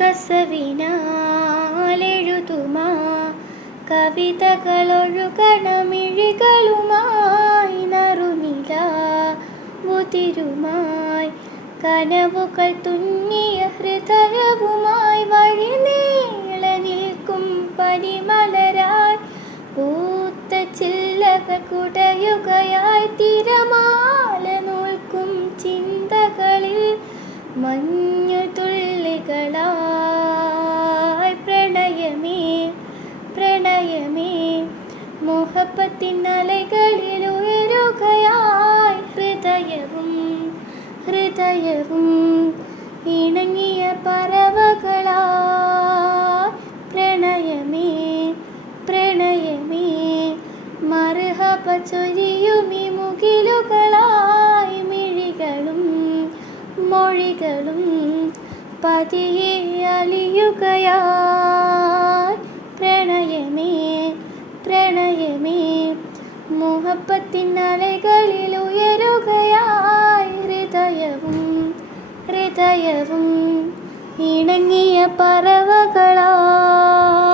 കസവിനാലെഴുതുമാ കവിതകളൊഴുകണമിഴികളുമായി നറുനിലാവുതിരുമായി കനവുകൾ തുന്നിയ ഹൃദയവുമായി വഴി നീളെ നിൽക്കും പരിമലരായി പൂത്ത ചില്ലകൾ കുടയുകയായി തിരമാല നൂൽക്കും ചിന്തകളിൽ മഞ്ഞു തുള്ളികളായി പ്രണയമേ പ്രണയമേ മോഹപ്പത്തിൻ അലകളിൽ ഉയരുകയായി ഹൃദയവും ഇണങ്ങിയ പറവകളായി പ്രണയമേ പ്രണയമേ മർഹബ ചൊരിയുമി മുകിലുകളായി മിഴികളും മൊഴികളും പതിയെ അലിയുകയായി പ്രണയമേ പ്രണയമേ മോഹപ്പത്തിൻ അലകളിൽ ഉയരുകയായി ഹൃദയവും ഇണങ്ങിയ പറവകളായി